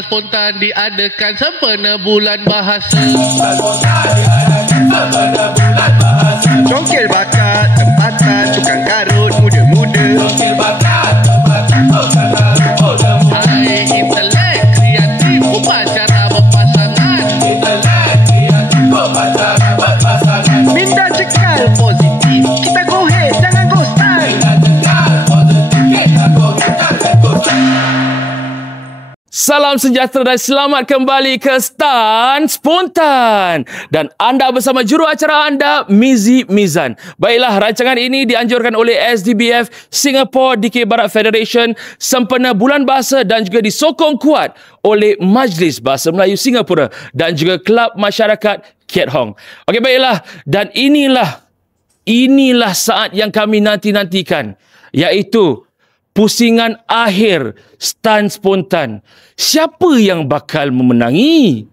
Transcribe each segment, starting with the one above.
Star Spontan diadakan sempena bulan bahasa. Congkil bakat, tempatan, tukang karut, muda-muda. Hai intelek, kreatif, upacara berpasangan. Minda cekal positif, kita go ahead, jangan go style. Salam sejahtera dan selamat kembali ke Stan Spontan. Dan anda bersama juruacara anda, Mizi Mizan. Baiklah, rancangan ini dianjurkan oleh SDBF, Singapore Dikir Barat Federation, sempena Bulan Bahasa dan juga disokong kuat oleh Majlis Bahasa Melayu Singapura dan juga Kelab Masyarakat Keat Hong. Okey, baiklah. Dan inilah saat yang kami nanti-nantikan, iaitu pusingan akhir Stan Spontan. Siapa yang bakal memenangi?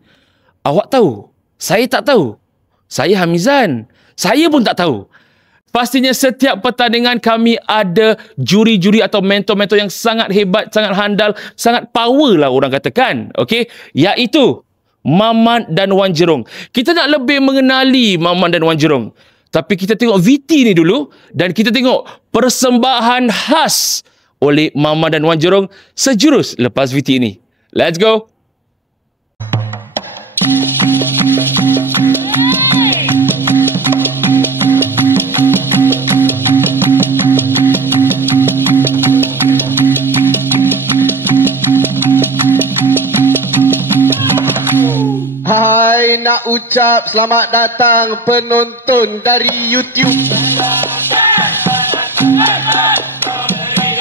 Awak tahu? Saya tak tahu. Saya Hamizan. Saya pun tak tahu. Pastinya setiap pertandingan kami ada juri-juri atau mentor-mentor yang sangat hebat, sangat handal, sangat power lah orang katakan. Okey, iaitu Maman dan Wan Jerong. Kita nak lebih mengenali Maman dan Wan Jerong. Tapi kita tengok VT ni dulu dan kita tengok persembahan khas oleh Mama dan Wan Jerong sejurus lepas VT ini. Let's go. Hai, nak ucap selamat datang penonton dari YouTube.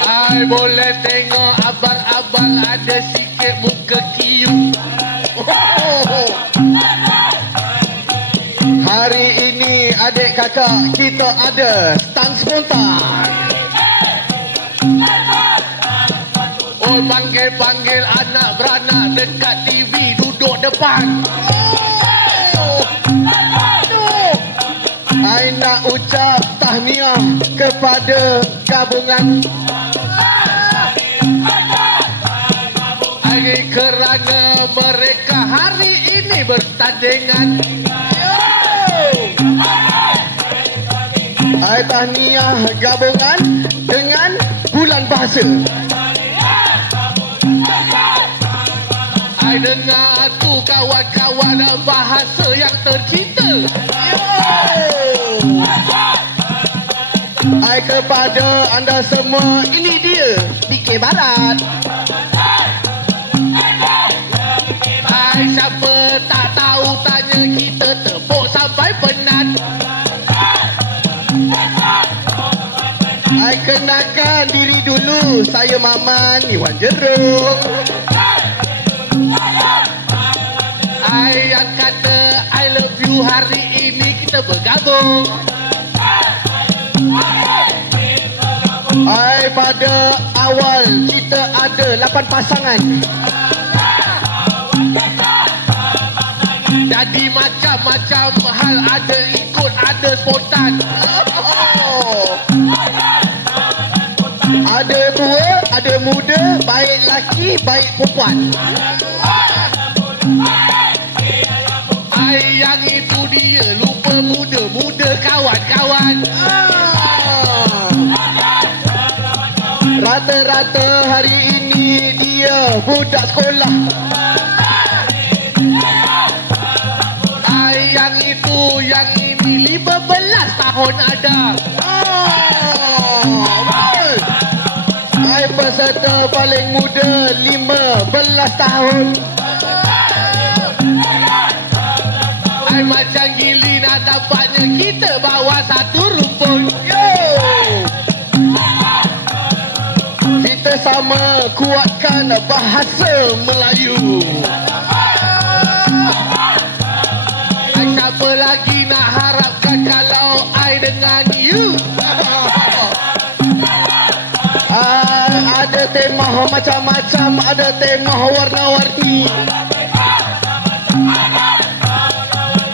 Hai, boleh tengok abang-abang ada sikit muka kiu. Hari ini adik kakak kita ada Stan Spontan. Oh, panggil-panggil anak beranak dekat TV duduk depan. Hai, nak ucap tahniah kepada gabungan kerana mereka hari ini bertandingan. Hai, tahniah gabungan dengan Bulan Bahasa. Hai, dengar tu kawan-kawan bahasa yang tercinta. Hai, kepada anda semua, ini dia Dikir Barat. Hai, siapa tak tahu tanya kita tepuk sampai penat. Hai, kenalkan diri dulu, saya Maman, ni Wan Jerong. Hai, yang kata I love you hari ini kita bergabung. Hai, pada awal kita ada 8 pasangan. Jadi macam-macam hal, ada ikut, ada spontan. Ada tua, ada muda, baik lelaki, baik perempuan. Hai, yang itu dia, lupa muda-muda kawan-kawan. Rata-rata hari ini dia budak sekolah. Hai, yang itu, yang ini 15 tahun ada. Hai, peserta paling muda 15 tahun. Hai, macam gili nak dampaknya kita bawa satu rumpun. Kita sama kuatkan bahasa Melayu. Hai, siapa lagi nak harapkan kalau I dengan you? Ada tema macam-macam, ada tema warna-warni.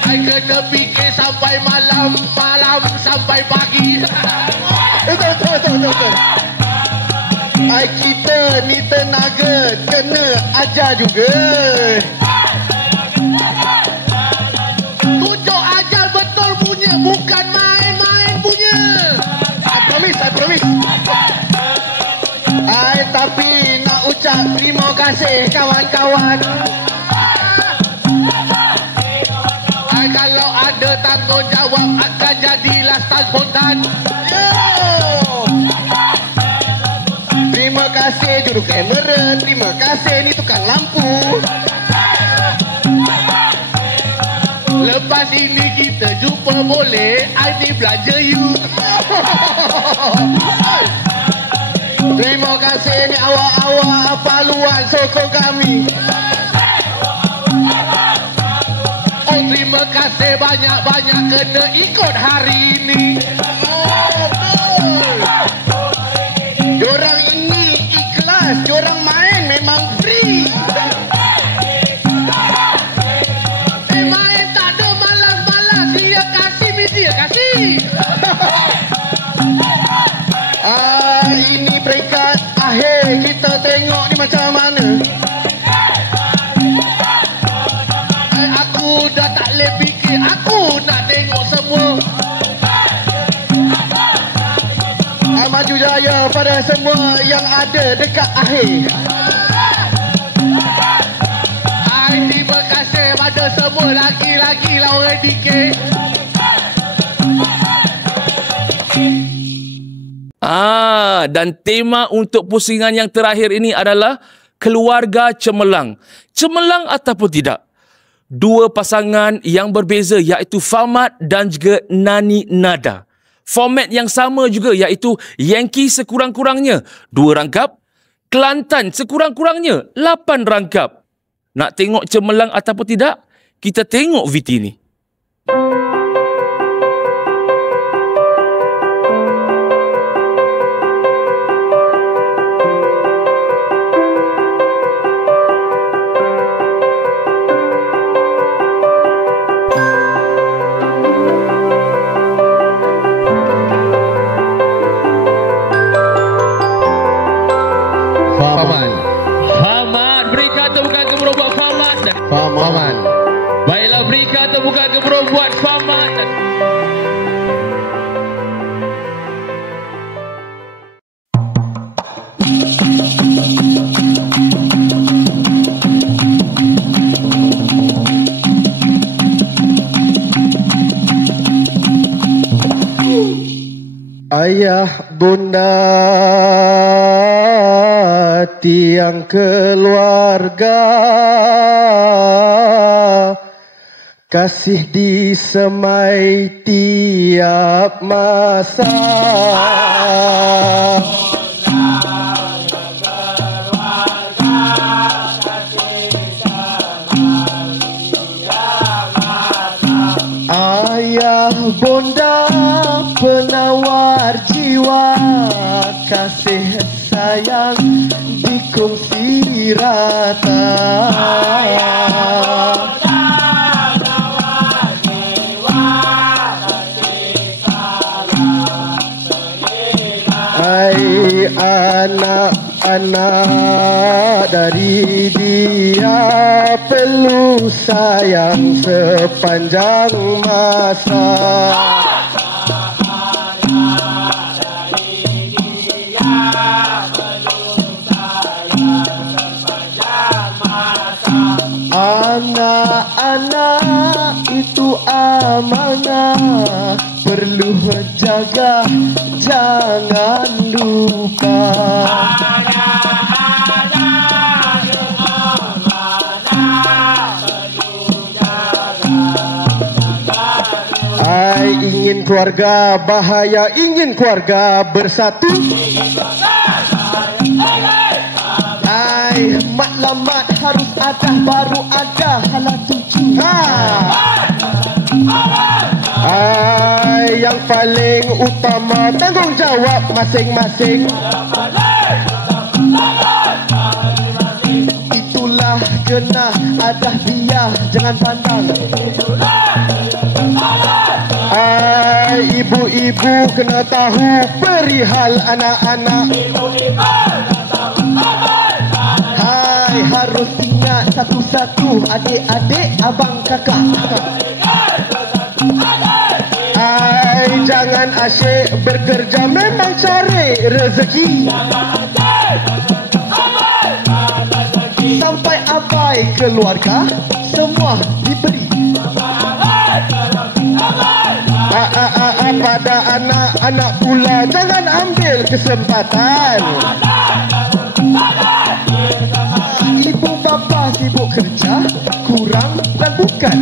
I kena fikir sampai malam, malam sampai pagi. Betul. Ai kita ni tenaga kena ajar juga. Tunjuk ajar betul punya, bukan main-main punya. I promise. Tapi nak ucap terima kasih kawan-kawan. Kalau ada tanggungjawab akan jadilah stans spontan. Terima kasih juru kamera, terima kasih ni tukang lampu. Lepas ini kita jumpa boleh, I ni belajar you. Terima kasih ni awak-awak paluan sokong kami. Oh terima kasih banyak-banyak kena ikut hari ini. Diorang ini ikhlas, diorang main memang free. Main tak ada malas-malas, dia kasih media kasih. Ini peringkat akhir, kita tengok ni macam mana. Aku dah tak boleh fikir, aku nak tengok semua. Maju jaya pada semua yang ada dekat akhir. Terima kasih pada semua lagi-lagi lah orang DK. Dan tema untuk pusingan yang terakhir ini adalah keluarga cemerlang. Cemerlang ataupun tidak? Dua pasangan yang berbeza iaitu Fahmat dan juga Nani Nada. Format yang sama juga iaitu Yankee sekurang-kurangnya 2 rangkap, Kelantan sekurang-kurangnya 8 rangkap. Nak tengok cemerlang ataupun tidak? Kita tengok VT ni. Fahmat, berikan tepukan kepada buat Fahmat. Fahmat. Baiklah, berikan tepukan kepada buat Fahmat. Ayah bunda tiang keluarga, kasih disemai tiap masa. Ayah bunda penawar jiwa, kasih sayang dikongsi rata. Hai anak-anak dari dia perlu sayang sepanjang masa. Anak-anak itu amanah, perlu jaga, jangan lupa. Anak-anak itu amanah, perlu jaga, jangan lupa. Ingin keluarga bahaya, ingin keluarga bersatu. Matlamat harus ada, baru ada hala tuju. Yang paling utama tanggungjawab masing-masing. Itulah kena ada dia, jangan pandang. Ibu-ibu kena tahu perihal anak-anak. harus ingat satu-satu, adik-adik, abang, kakak. Jangan asyik bekerja, memang cari rezeki. Sampai abai keluarga, semua diberi. Pada anak-anak pula, jangan ambil kesempatan. Ibu bapa sibuk kerja, kurang dan bukan.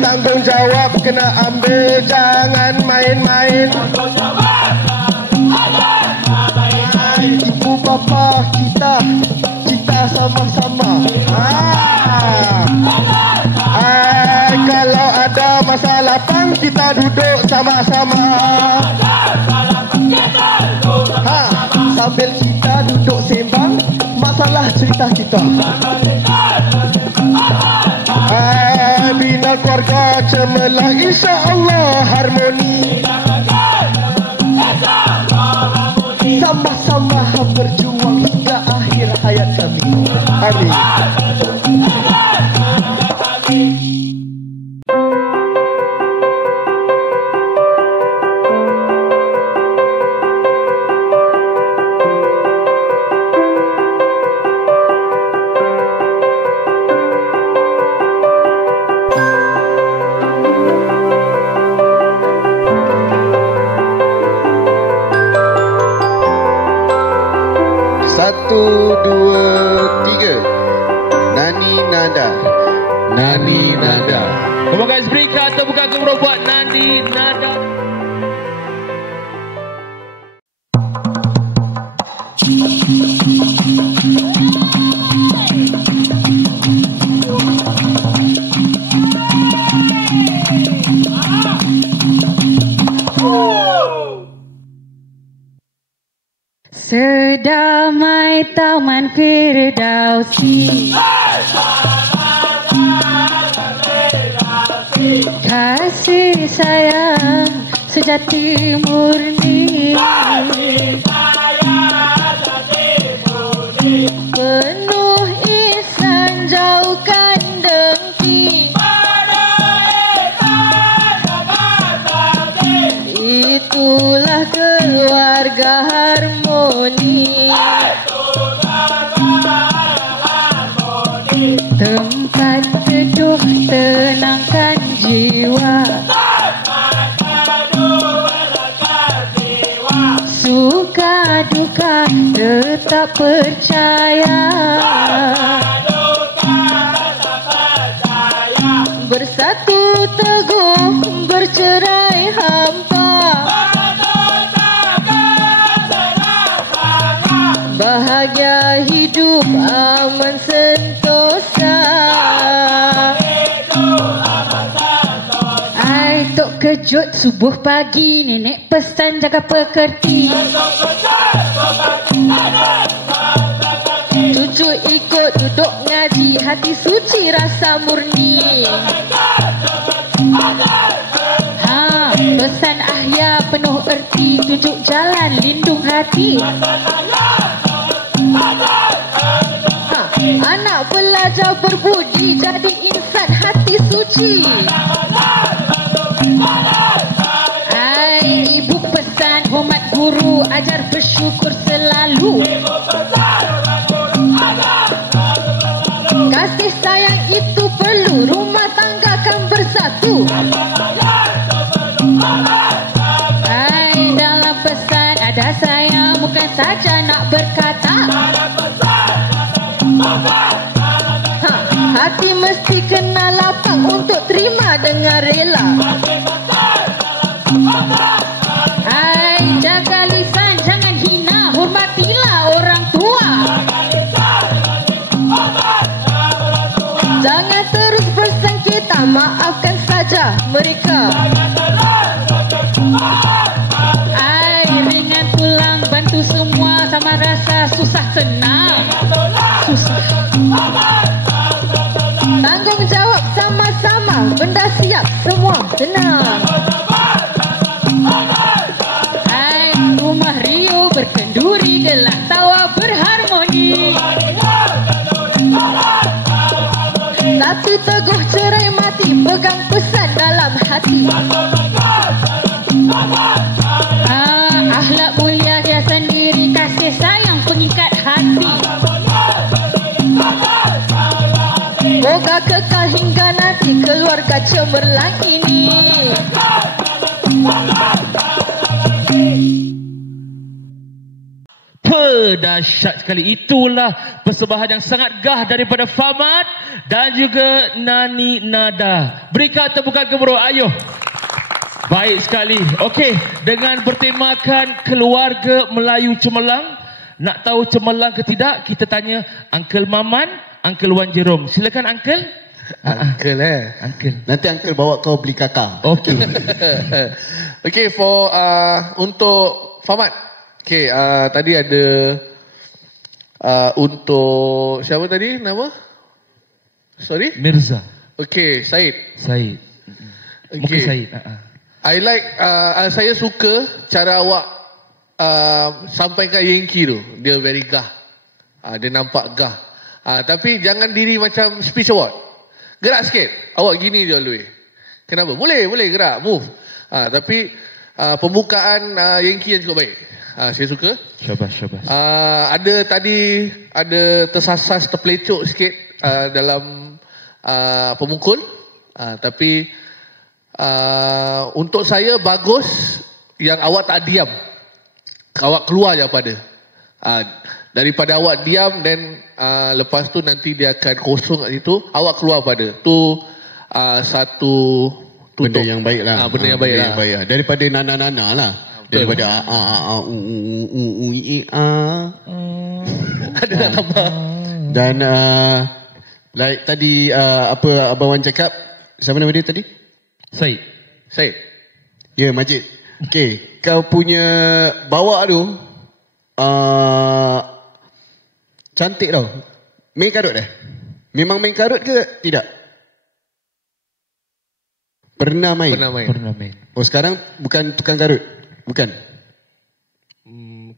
Tanggungjawab kena ambil, jangan main-main. Ibu bapa kita sama-sama. Kalau ada masalah pang, kita duduk sama-sama. Sambil kita duduk sembang, masalah cerita kita. Bina keluarga cemerlang, insya-Allah harmoni. Sama-sama berjuang hingga akhir hayat kami. Amin. Satu, dua, tiga. Nani Nada. Nani Nada. Come on guys, berikan tepuk tangan kepada buat Nani Nada. Sedamai Taman Firdausi, kasih sayang sejati murni, penuh ihsan jauhkan dengki, itulah keluarga harmoni. Tempat teduh tenangkan jiwa, suka duka tetap percaya, bersatu teguh bercerai hampa, bahagia hidup aman sentosa. Ai tok kejut subuh pagi, nenek pesan jaga pekerti, cucu ikut duduk ngaji, hati suci rasa murni. Pesan ahya penuh erti, tunjuk jalan lindung hati. Anak belajar berbudi, jadi insan hati suci. Ibu pesan hormat guru, ajar bersyukur selalu. Kasih sayang itu perlu, rumah tangga kan bersatu. Dalam pesan ada sayang, bukan saja nak berkata. Hati mesti kena lapang untuk terima dengan rela. Jaga lisan, jangan hina, hormatilah orang tua. Jangan terus bersengketa, maafkan saja mereka. Ringan tulang bantu semua, sama rasa susah senang. Susah. Tanggung jawab sama-sama, benda siap semua tenang. Rumah Rio berkenduri, gelak tawa berharga. pegang pesan dalam hati. Akhlak mulia dia sendiri, kasih sayang pengikat hati. Moga kekal hingga nanti keluarga cemerlang ini. Dahsyat sekali. Itulah persembahan yang sangat gah daripada Famad dan juga Nani Nada. Berikan tepukan gemuruh, ayuh. Baik sekali. Okey, dengan bertemakan keluarga Melayu cemerlang, nak tahu cemerlang ke tidak, kita tanya Uncle Maman, Uncle Wan Jerome. Silakan Uncle. Uncle Uncle. Nanti Uncle bawa kau beli kakak. Okey. Okay, untuk Famad. Okay, tadi ada untuk siapa tadi nama? Sorry? Mirza. Okay, Syed. Syed. Mungkin Okay. Syed. I like, saya suka cara awak sampaikan Yankee tu. Dia very gah. Dia nampak gah. Tapi jangan diri macam speech award. Gerak sikit. Awak gini je always. Kenapa? Boleh gerak, move. Tapi pembukaan Yankee yang cukup baik. Saya suka. Syabas. Ada tersasas, terpelecok sikit dalam pemukul. Tapi untuk saya bagus yang awak tak diam. Awak keluar je pada. Daripada awak diam dan lepas tu nanti dia akan kosong kat situ, awak keluar pada. Tu satu tutup. Benda yang baik lah. Benda yang baik lah. Daripada nana-nana lah. Daripada ada nak tambah. Dan like tadi apa Abang Wan cakap, siapa nama dia tadi? Syed. Ya, Majid. Okay, kau punya bawa tu cantik tau. Main karut dah. Memang main karut ke tidak? Pernah main. Oh, sekarang bukan tukang karut. Bukan.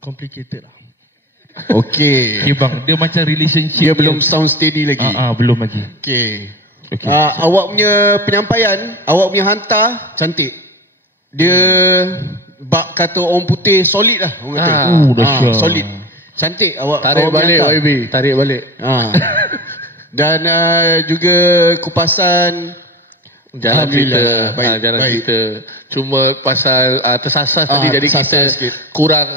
Complicated lah. Okay. Okay bang, dia macam relationship. Dia belum sound steady lagi. Belum lagi. Okay. Awak punya penyampaian, awak punya hantar cantik. Dia bak kata orang putih solid lah orang kata. Solid. Cantik awak. Tarik awak balik YB, tarik balik. Dan juga kupasan Jalan Alhamdulillah. kita, jalan baik. kita. Cuma pasal tersasas tadi, jadi kita sikit. kurang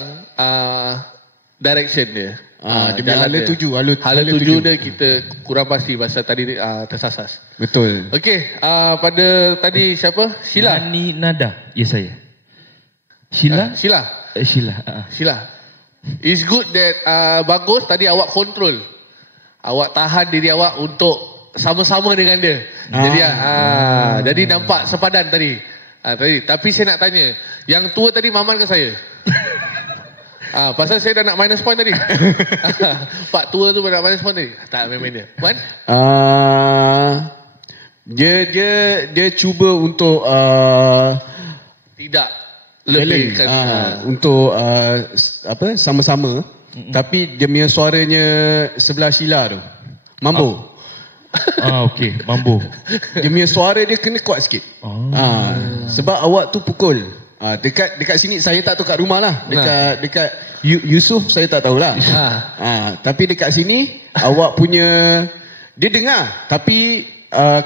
direction dia. Dia punya hala tuju. Hala tuju dia kita kurang pasti pasal tadi tersasas. Betul. Okey, pada tadi siapa? Sheila. Nani Nada. Ya, saya. Sheila? Sheila. It's good that bagus tadi awak control. Awak tahan diri awak untuk sama-sama dengan dia. Jadi nampak sepadan tadi. Tapi saya nak tanya, yang tua tadi Maman ke saya? Pasal saya dah nak minus point tadi. Pak tua tu nak minus point tadi. Tak main-main dia. Wan? Dia cuba untuk tidak lebih untuk sama-sama. Tapi dia punya suaranya sebelah Sheila tu mambo. Okey, mambo. Dia punya suara dia kena kuat sikit. Sebab awak tu pukul. Dekat sini saya tak tahu kat rumah lah. Dekat Yusof saya tak tahulah. Tapi dekat sini awak punya dia dengar tapi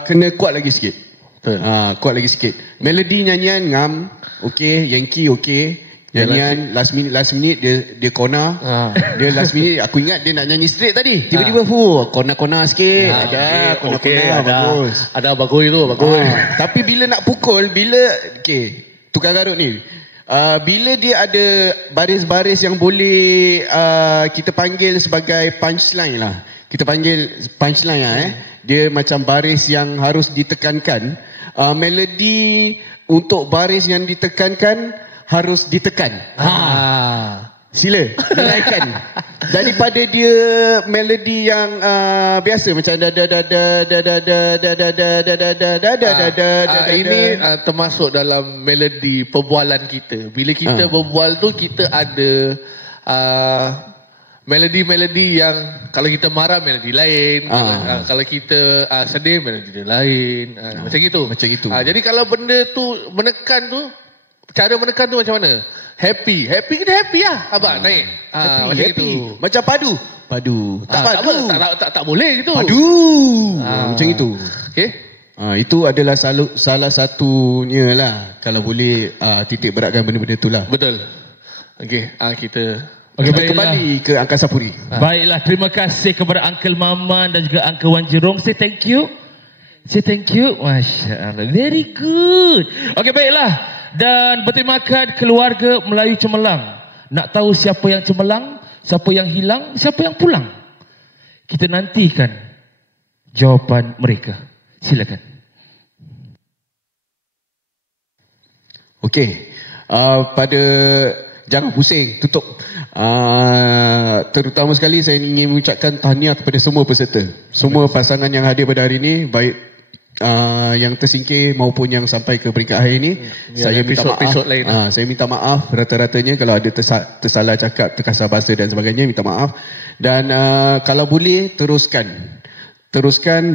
kena kuat lagi sikit. Kuat lagi sikit. Melodi nyanyian ngam, okey, Yankee okey. Nyanyian last minute dia corner. Dia last minute aku ingat dia nak nyanyi straight tadi. Tiba-tiba corner sikit. Ada corner bagus. Ada bagus tu, bagus. Tapi bila nak pukul, tukar garut ni. Bila dia ada baris-baris yang boleh kita panggil sebagai punchline lah. Kita panggil punchline lah Dia macam baris yang harus ditekankan. Melodi untuk baris yang ditekankan harus ditekan. Sila nilaikan. Daripada dia melodi yang biasa macam ini termasuk dalam melodi perbualan kita. Bila kita berbual tu kita ada melodi-melodi yang kalau kita marah melodi lain, kalau kita sedih melodi dia lain, macam gitu. Macam itu. Jadi kalau benda tu menekan tu, cara menekan tu macam mana? Happy kita happy lah abang naik. Macam happy. itu. Macam padu. Tak padu. Tak boleh gitu. Padu. Macam itu. Okey. Itu adalah salah satunya lah. Kalau boleh titik beratkan benda-benda tu lah. Betul. Okey, kita kembali ke Angkasa Puri. Baiklah, terima kasih kepada Uncle Maman dan juga Uncle Wan Jerong. Say thank you. Masya Allah, very good. Okey, baiklah. Dan berterimakan keluarga Melayu Cemerlang. Nak tahu siapa yang cemerlang, siapa yang hilang, siapa yang pulang? Kita nantikan jawapan mereka. Silakan. Okey. Jangan pusing, tutup. Terutama sekali saya ingin mengucapkan tahniah kepada semua peserta. Semua pasangan yang hadir pada hari ini, baik yang tersingkir maupun yang sampai ke peringkat akhir ini. Saya minta maaf. Saya minta maaf rata-ratanya kalau ada tersalah cakap, terkasar bahasa dan sebagainya, minta maaf. Dan kalau boleh teruskan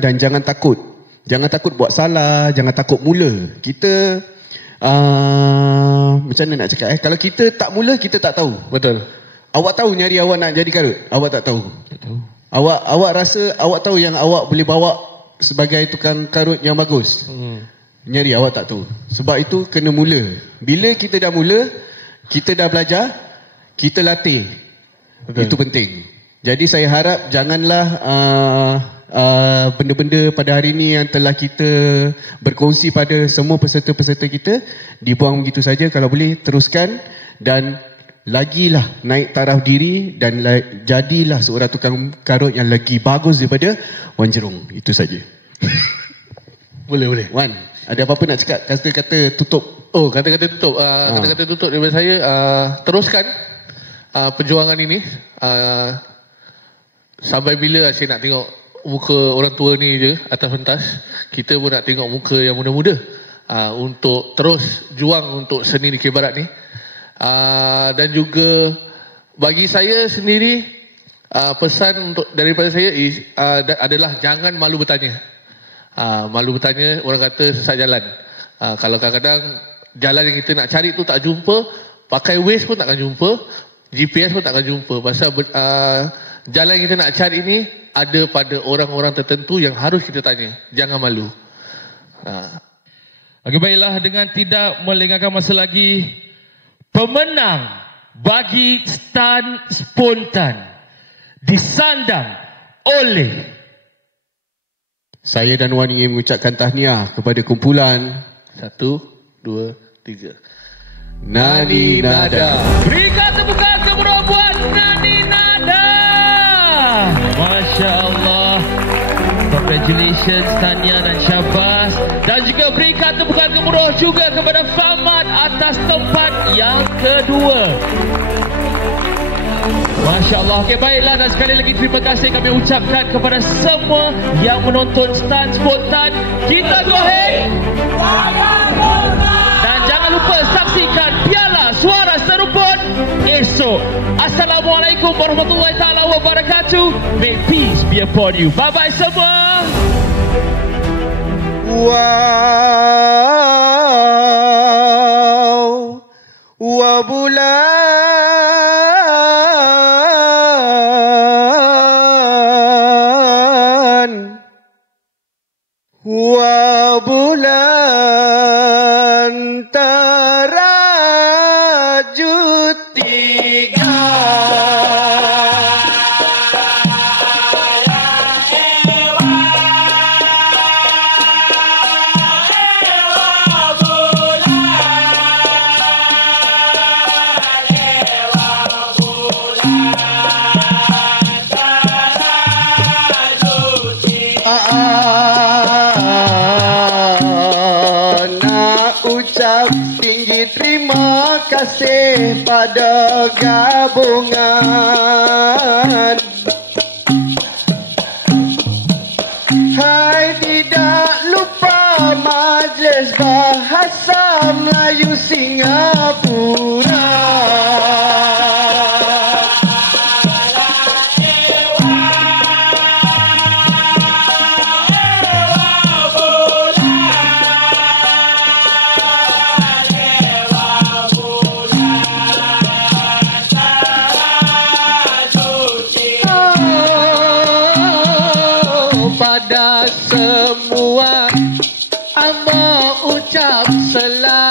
dan jangan takut. Jangan takut buat salah, jangan takut mula. Kita macam mana nak cakap kalau kita tak mula, kita tak tahu. Betul. Awak tahu nyari awak nak jadi karut? Awak tak tahu. Awak rasa awak tahu yang awak boleh bawa sebagai tukang karut yang bagus. Nyari awak tak tahu. Sebab itu kena mula. Bila kita dah mula, kita dah belajar, kita latih. Betul. Itu penting. Jadi saya harap janganlah benda-benda pada hari ini yang telah kita berkongsi pada semua peserta-peserta kita dibuang begitu saja. Kalau boleh teruskan dan lagilah naik taraf diri dan jadilah seorang tukang karut yang lagi bagus daripada Wan Jerong. Itu saja. Boleh. Wan, ada apa-apa nak cakap? Kata-kata tutup. Kata-kata tutup. Kata-kata tutup daripada saya, teruskan perjuangan ini. Sampai bila saya nak tengok muka orang tua ni je atas pentas. Kita pun nak tengok muka yang muda-muda untuk terus juang untuk seni di Barat ni. Dan juga bagi saya sendiri, pesan untuk daripada saya adalah jangan malu bertanya. Malu bertanya, orang kata sesat jalan. Kalau kadang-kadang jalan yang kita nak cari tu tak jumpa, pakai Waze pun takkan jumpa, GPS pun takkan jumpa. Pasal jalan yang kita nak cari ni ada pada orang-orang tertentu yang harus kita tanya. Jangan malu. Okey, baiklah, dengan tidak melengahkan masa lagi, pemenang bagi stan spontan disandang oleh, saya dan Wan ingin mengucapkan tahniah kepada kumpulan 1, 2, 3 Nani Nada. Berikan tepukan kepada buat Nani Nada. Masya Allah. Congratulations Tania dan Syabas. Dan juga berikan tepukan gemuruh juga kepada Famad atas tempat yang kedua. Masya Allah. Okey, baiklah, dan sekali lagi terima kasih kami ucapkan kepada semua yang menonton Stan Spontan. Kita go ahead. Dan jangan lupa saksikan Piala Suara Seruput esok. Assalamualaikum warahmatullahi taala wabarakatuh. May peace be upon you. Bye bye semua. Wow, bulan terajut tiga. Terima kasih pada gabungan. Hai, tidak lupa majlis bahasa Melayu Singapura. ucap selamat